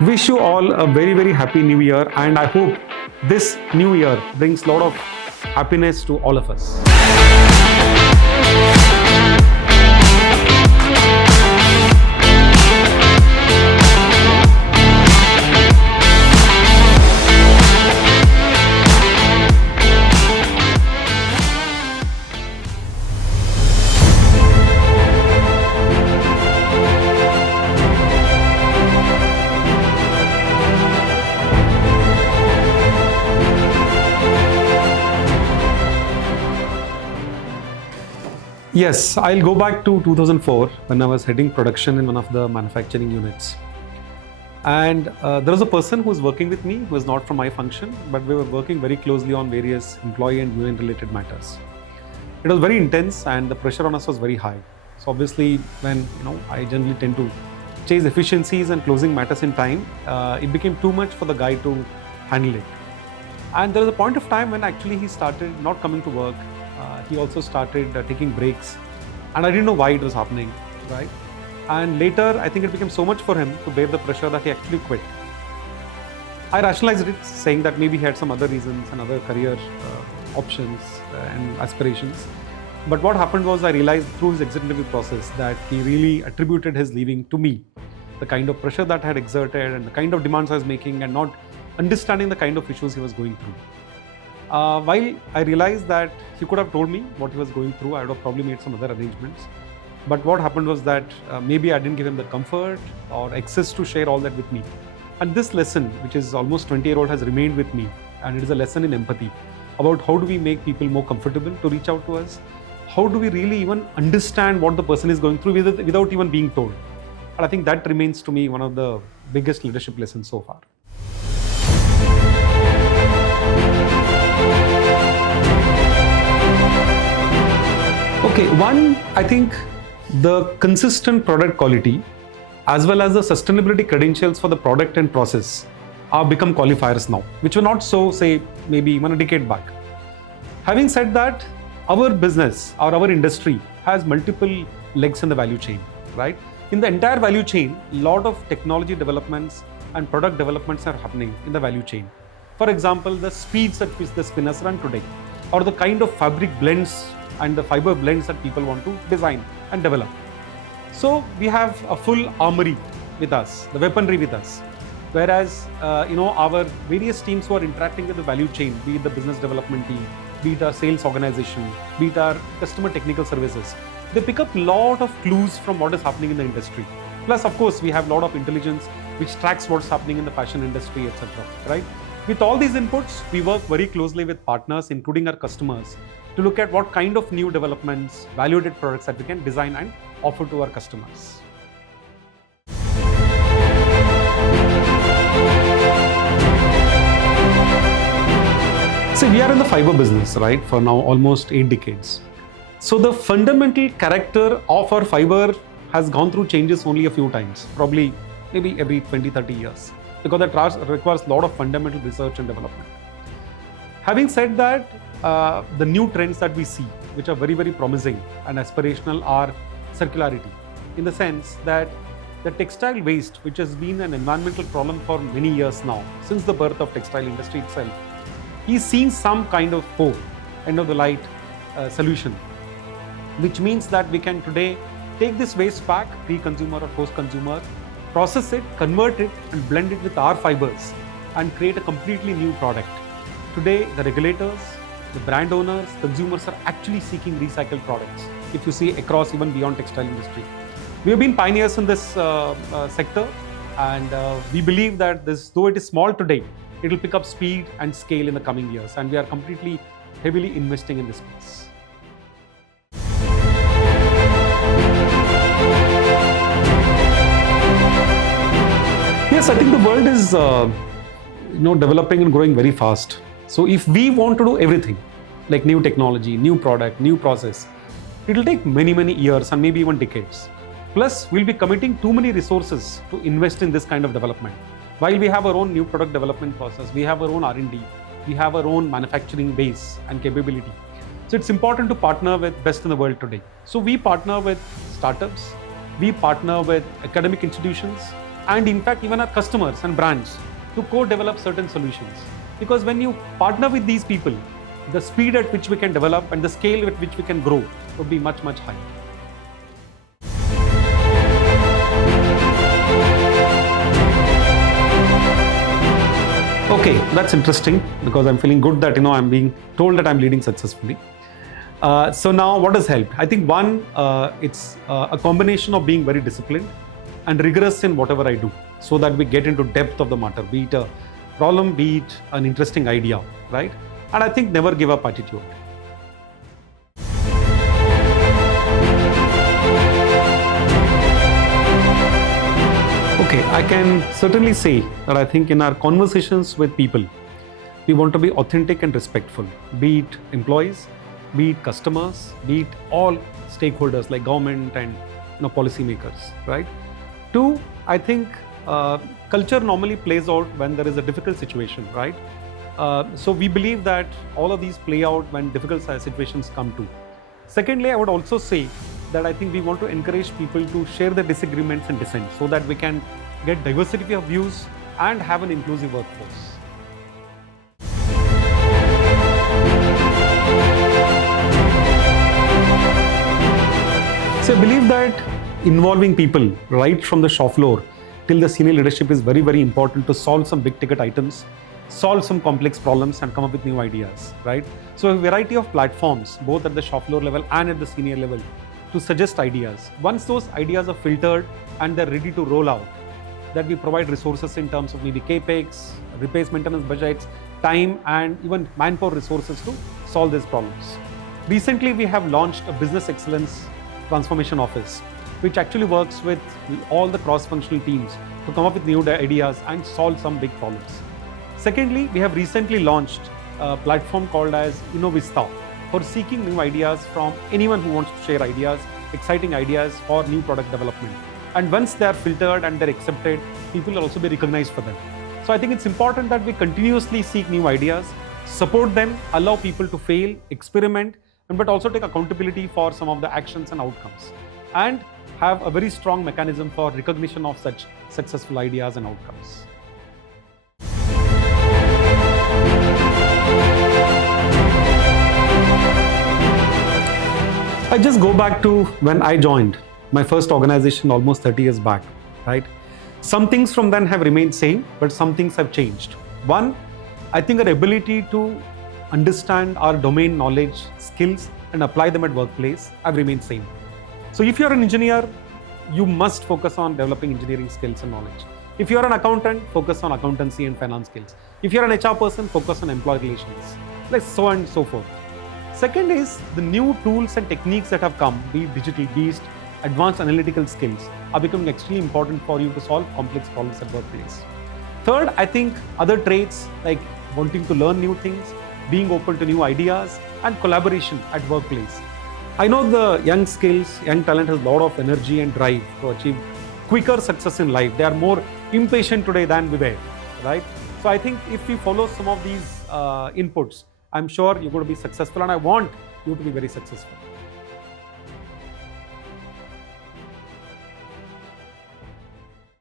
Wish you all a very, very happy new year, and I hope this new year brings a lot of happiness to all of us. Yes, I'll go back to 2004 when I was heading production in one of the manufacturing units. And there was a person who was working with me who was not from my function, but we were working very closely on various employee and union related matters. It was very intense and the pressure on us was very high. So obviously when I generally tend to chase efficiencies and closing matters in time, it became too much for the guy to handle it. And there was a point of time when actually he started not coming to work. He also started taking breaks, and I didn't know why it was happening, right? And later, I think it became so much for him to bear the pressure that he actually quit. I rationalized it, saying that maybe he had some other reasons and other career options and aspirations. But what happened was I realized through his exit interview process that he really attributed his leaving to me. The kind of pressure that I had exerted and the kind of demands I was making and not understanding the kind of issues he was going through. While I realized that he could have told me what he was going through, I would have probably made some other arrangements. But what happened was that maybe I didn't give him the comfort or access to share all that with me. And this lesson, which is almost 20-year-old, has remained with me. And it is a lesson in empathy about how do we make people more comfortable to reach out to us? How do we really even understand what the person is going through without even being told? And I think that remains to me one of the biggest leadership lessons so far. Okay, one, I think the consistent product quality as well as the sustainability credentials for the product and process have become qualifiers now, which were not so, say, maybe even a decade back. Having said that, our business or our industry has multiple legs in the value chain, right? In the entire value chain, a lot of technology developments and product developments are happening in the value chain. For example, the speeds at which the spinners run today, or the kind of fabric blends and the fiber blends that people want to design and develop. So we have a full armory with us, the weaponry with us. Whereas, our various teams who are interacting with the value chain, be it the business development team, be it our sales organization, be it our customer technical services, they pick up a lot of clues from what is happening in the industry. Plus, of course, we have a lot of intelligence which tracks what's happening in the fashion industry, etc. Right? With all these inputs, we work very closely with partners, including our customers, to look at what kind of new developments, value-added products that we can design and offer to our customers. See, we are in the fiber business, right, for now almost 8 decades. So the fundamental character of our fiber has gone through changes only a few times, probably maybe every 20-30 years, because that requires a lot of fundamental research and development. Having said that, the new trends that we see, which are very, very promising and aspirational, are circularity, in the sense that the textile waste, which has been an environmental problem for many years now, since the birth of textile industry itself, is seeing some kind of hope, end of the light solution, which means that we can today take this waste back, pre-consumer or post-consumer, process it, convert it, and blend it with our fibers and create a completely new product. Today, the regulators, the brand owners, consumers are actually seeking recycled products, if you see across even beyond textile industry. We have been pioneers in this sector, and we believe that though it is small today, it will pick up speed and scale in the coming years, and we are completely heavily investing in this space. Yes, I think the world is developing and growing very fast. So if we want to do everything, like new technology, new product, new process, it will take many, many years and maybe even decades. Plus, we'll be committing too many resources to invest in this kind of development. While we have our own new product development process, we have our own R&D, we have our own manufacturing base and capability. So it's important to partner with best in the world today. So we partner with startups, we partner with academic institutions, and in fact even our customers and brands to co-develop certain solutions. Because when you partner with these people, the speed at which we can develop and the scale at which we can grow would be much, much higher. Okay, that's interesting because I'm feeling good that I'm being told that I'm leading successfully. So now what has helped? I think one, it's a combination of being very disciplined and rigorous in whatever I do, so that we get into depth of the matter, be it a problem, be it an interesting idea, right? And I think never give up attitude. Okay, I can certainly say that I think in our conversations with people, we want to be authentic and respectful, be it employees, be it customers, be it all stakeholders like government and policy makers, right? Two, I think culture normally plays out when there is a difficult situation, right? So we believe that all of these play out when difficult situations come to. Secondly, I would also say that I think we want to encourage people to share their disagreements and dissent so that we can get diversity of views and have an inclusive workforce. So I believe that involving people right from the shop floor till the senior leadership is very, very important to solve some big ticket items, solve some complex problems and come up with new ideas, right? So a variety of platforms, both at the shop floor level and at the senior level, to suggest ideas. Once those ideas are filtered and they're ready to roll out, that we provide resources in terms of maybe capex, repairs, maintenance budgets, time and even manpower resources to solve these problems. Recently, we have launched a business excellence transformation office, which actually works with all the cross-functional teams to come up with new ideas and solve some big problems. Secondly, we have recently launched a platform called as InnoVista for seeking new ideas from anyone who wants to share ideas, exciting ideas for new product development. And once they are filtered and they're accepted, people will also be recognized for them. So I think it's important that we continuously seek new ideas, support them, allow people to fail, experiment, but also take accountability for some of the actions and outcomes, and have a very strong mechanism for recognition of such successful ideas and outcomes. I just go back to when I joined my first organization almost 30 years back, right? Some things from then have remained same, but some things have changed. One, I think our ability to understand our domain knowledge, skills, and apply them at workplace have remained same. So if you're an engineer, you must focus on developing engineering skills and knowledge. If you're an accountant, focus on accountancy and finance skills. If you're an HR person, focus on employee relations, like so on and so forth. Second is the new tools and techniques that have come, be it digital beast, advanced analytical skills, are becoming extremely important for you to solve complex problems at workplace. Third, I think other traits like wanting to learn new things, being open to new ideas, and collaboration at workplace. I know the young skills, young talent has a lot of energy and drive to achieve quicker success in life. They are more impatient today than we were, right? So I think if we follow some of these inputs, I'm sure you're going to be successful, and I want you to be very successful.